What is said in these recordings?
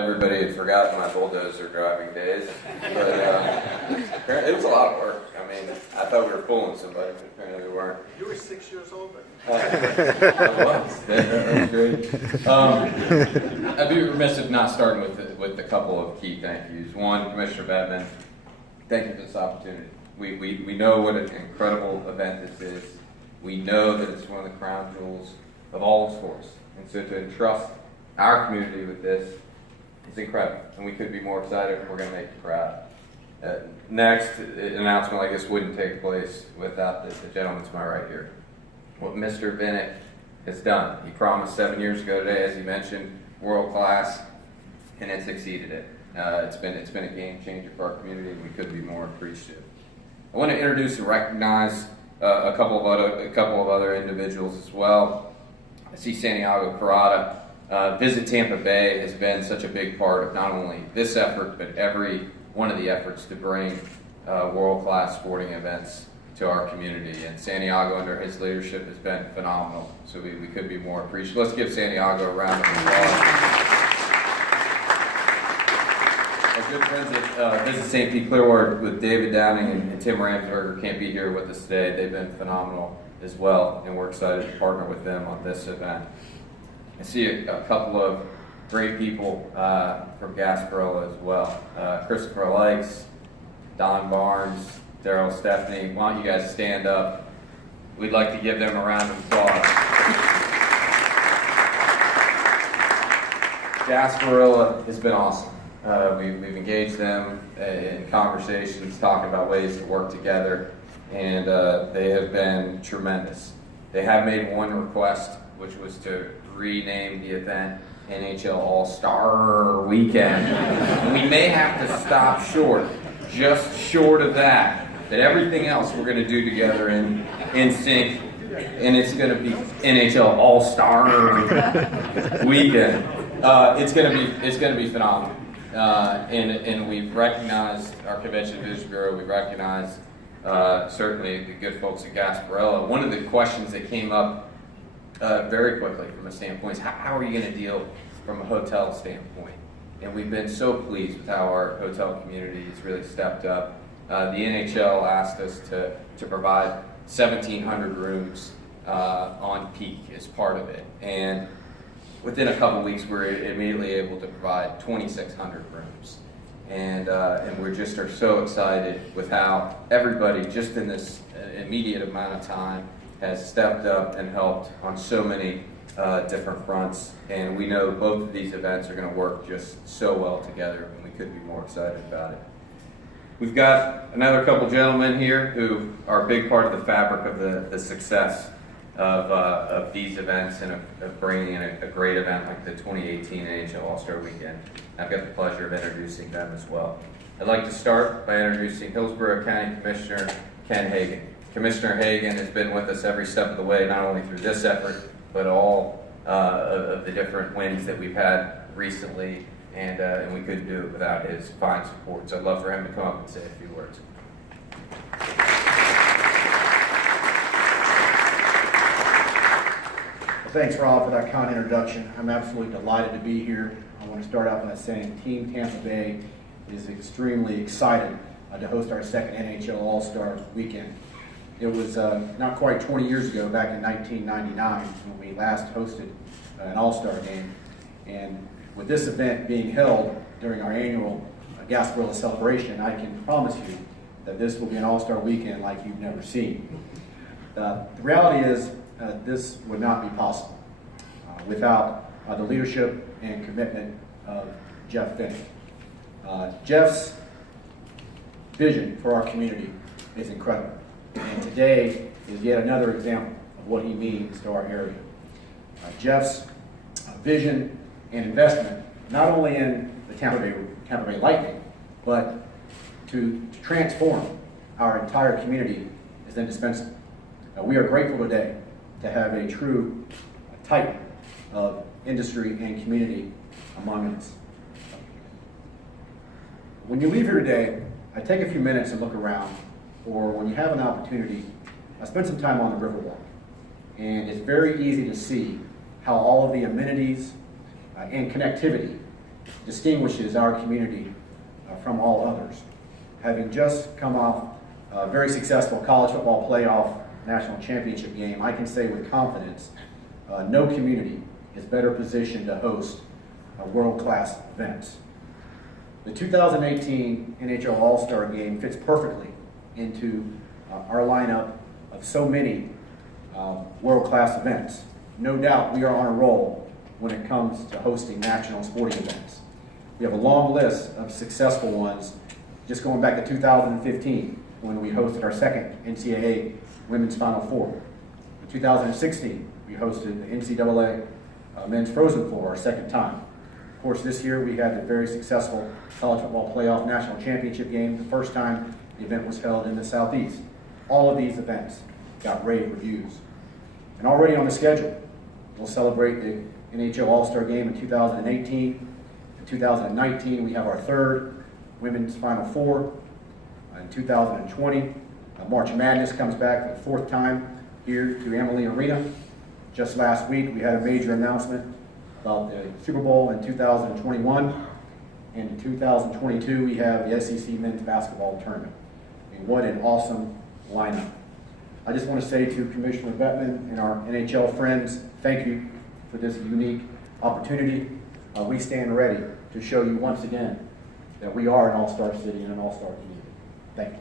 Everybody had forgotten my bulldozer driving days, but apparently it was a lot of work. I mean, I thought we were fooling somebody, but apparently we weren't. You were 6 years old then? I was. That was great. I'd be remiss if not starting with a couple of key thank yous. One, Commissioner Batman, thank you for this opportunity. We know what an incredible event this is. We know that it's one of the crown jewels of all sports, and so to entrust our community with this, it's incredible, and we could be more excited, and we're going to make you proud. Next, an announcement like this wouldn't take place without the gentleman to my right here. What Mr. Bennett has done. He promised 7 years ago today, as he mentioned, world class, and it's exceeded it. It's been a game changer for our community, and we couldn't be more appreciative. I want to introduce and recognize a couple of other individuals as well. I see Santiago Carrata. Visit Tampa Bay has been such a big part of not only this effort, but every one of the efforts to bring world-class sporting events to our community. And Santiago, under his leadership, has been phenomenal. So we could be more appreciative. Let's give Santiago a round of applause. Our good friends at Visit St. Pete Clearwater with David Downing and Tim Ramsberger can't be here with us today. They've been phenomenal as well, and we're excited to partner with them on this event. I see a couple of great people from Gasparilla as well. Christopher Likes, Don Barnes, Daryl Stephanie. Why don't you guys stand up? We'd like to give them a round of applause. Gasparilla has been awesome. We've engaged them in conversations, talking about ways to work together, and they have been tremendous. They have made one request, which was to rename the event NHL All-star Weekend. And we may have to stop short, just short of that everything else we're going to do together in sync, and it's going to be NHL All-star Weekend. It's going to be phenomenal. And we've recognized our Convention and Visitors Bureau. We've recognized certainly the good folks at Gasparilla. One of the questions that came up very quickly from a standpoint is how are you going to deal from a hotel standpoint? And we've been so pleased with how our hotel community has really stepped up. The NHL asked us to provide 1,700 rooms on peak as part of it. And within a couple weeks, we're immediately able to provide 2,600 rooms. And we just are so excited with how everybody, just in this immediate amount of time, has stepped up and helped on so many different fronts. And we know both of these events are going to work just so well together, and we couldn't be more excited about it. We've got another couple gentlemen here who are a big part of the fabric of the success of these events and of bringing in a great event like the 2018 NHL All-Star Weekend. I've got the pleasure of introducing them as well. I'd like to start by introducing Hillsborough County Commissioner Ken Hagan. Commissioner Hagan has been with us every step of the way, not only through this effort, but all of the different wins that we've had recently, and we couldn't do it without his fine support. So I'd love for him to come up and say a few words. Thanks, Rob, for that kind introduction. I'm absolutely delighted to be here. I want to start out by saying Team Tampa Bay is extremely excited to host our second NHL All-Star Weekend. It was not quite 20 years ago, back in 1999, when we last hosted an All-Star game. And with this event being held during our annual Gasparilla celebration, I can promise you that this will be an All-Star Weekend like you've never seen. The reality is, this would not be possible without the leadership and commitment of Jeff Bennett. Jeff's vision for our community is incredible, and today is yet another example of what he means to our area. Jeff's vision and investment, not only in the Tampa Bay Lightning, but to transform our entire community, is indispensable. We are grateful today to have a true titan of industry and community among us. When you leave here today, I take a few minutes and look around, or when you have an opportunity, I spend some time on the Riverwalk. And it's very easy to see how all of the amenities and connectivity distinguishes our community from all others. Having just come off a very successful college football playoff national championship game, I can say with confidence, no community is better positioned to host world-class events. The 2018 NHL All-Star game fits perfectly into our lineup of so many world-class events. No doubt we are on a roll when it comes to hosting national sporting events. We have a long list of successful ones, just going back to 2015 when we hosted our second NCAA Women's Final Four. In 2016, we hosted the NCAA Men's Frozen Four our second time. Of course, this year we had a very successful college football playoff national championship game, the first time the event was held in the Southeast. All of these events got rave reviews. And already on the schedule, we'll celebrate the NHL All-Star game in 2018. In 2019, we have our third Women's Final Four. In 2020, March Madness comes back for the fourth time here to Amalie Arena. Just last week, we had a major announcement about the Super Bowl in 2021. And in 2022, we have the SEC Men's Basketball Tournament. I mean, what an awesome lineup. I just want to say to Commissioner Bettman and our NHL friends, thank you for this unique opportunity. We stand ready to show you once again that we are an all-star city and an all-star community. Thank you.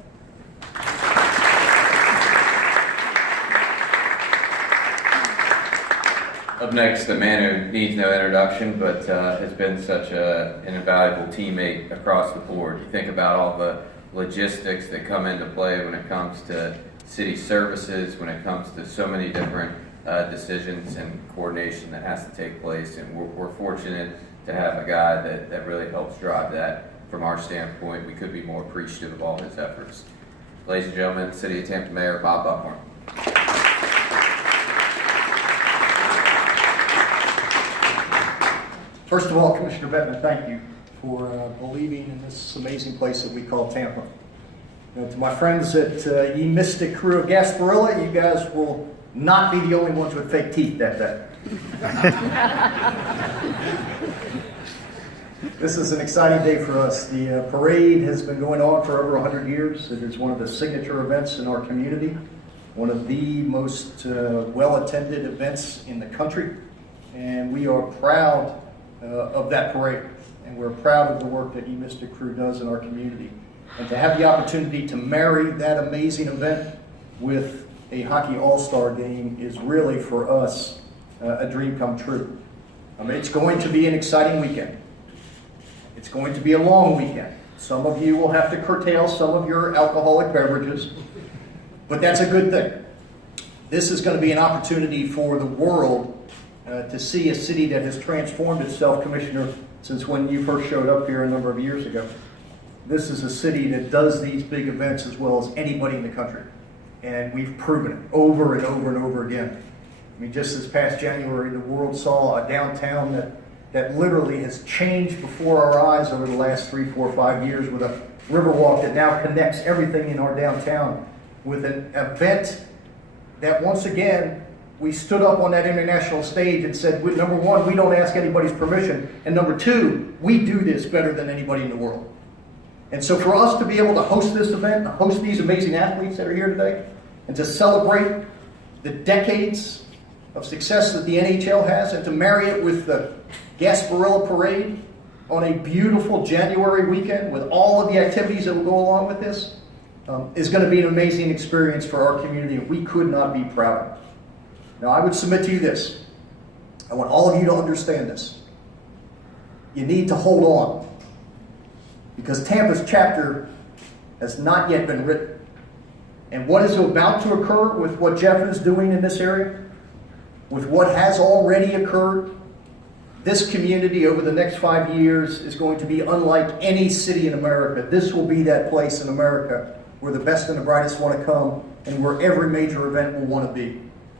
Up next, the man who needs no introduction, but has been such an invaluable teammate across the board. You think about all the logistics that come into play when it comes to city services, when it comes to so many different decisions and coordination that has to take place, and we're fortunate to have a guy that really helps drive that. From our standpoint, we could be more appreciative of all his efforts. Ladies and gentlemen, City of Tampa Mayor Bob Buckhorn. First of all, Commissioner Bettman, thank you for believing in this amazing place that we call Tampa. To my friends at Ye Mystic crew of Gasparilla, you guys will not be the only ones with fake teeth that day. This is an exciting day for us. The parade has been going on for over 100 years. It is one of the signature events in our community, one of the most well-attended events in the country, and we are proud of that parade, and we're proud of the work that Ye Mystic crew does in our community. And to have the opportunity to marry that amazing event with a hockey all-star game is really, for us, a dream come true. It's going to be an exciting weekend. It's going to be a long weekend. Some of you will have to curtail some of your alcoholic beverages, but that's a good thing. This is going to be an opportunity for the world to see a city that has transformed itself, Commissioner, since when you first showed up here a number of years ago. This is a city that does these big events as well as anybody in the country. And we've proven it over and over and over again. I mean, just this past January, the world saw a downtown that literally has changed before our eyes over the last 3, 4, 5 years with a Riverwalk that now connects everything in our downtown with an event that, once again, we stood up on that international stage and said, number one, we don't ask anybody's permission, and number two, we do this better than anybody in the world. And so for us to be able to host this event, to host these amazing athletes that are here today, and to celebrate the decades of success that the NHL has, and to marry it with the Gasparilla Parade on a beautiful January weekend with all of the activities that will go along with this, is going to be an amazing experience for our community, and we could not be prouder. Now, I would submit to you this. I want all of you to understand this. You need to hold on, because Tampa's chapter has not yet been written. And what is about to occur with what Jeff is doing in this area, with what has already occurred, this community over the next 5 years is going to be unlike any city in America. This will be that place in America where the best and the brightest want to come and where every major event will want to be.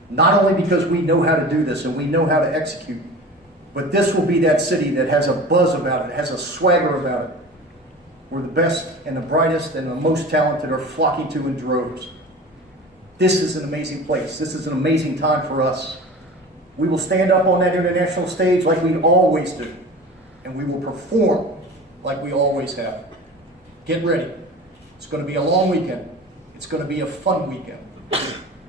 Not only because we know how to do this and we know how to execute, but this will be that city that has a buzz about it, has a swagger about it, where the best and the brightest and the most talented are flocking to in droves. This is an amazing place. This is an amazing time for us. We will stand up on that international stage like we always do. and we will perform like we always have. Get ready. It's going to be a long weekend. It's going to be a fun weekend.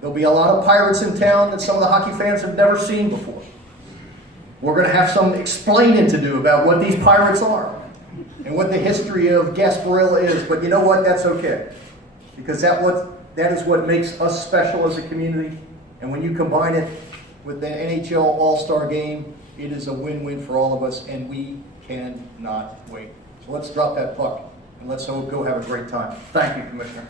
There'll be a lot of Pirates in town that some of the hockey fans have never seen before. We're going to have some explaining to do about what these Pirates are and what the history of Gasparilla is. But you know what? That's okay. Because that is what makes us special as a community. And when you combine it with the NHL All-Star game, it is a win-win for all of us, and we cannot wait. So let's drop that puck, and let's go have a great time. Thank you, Commissioner.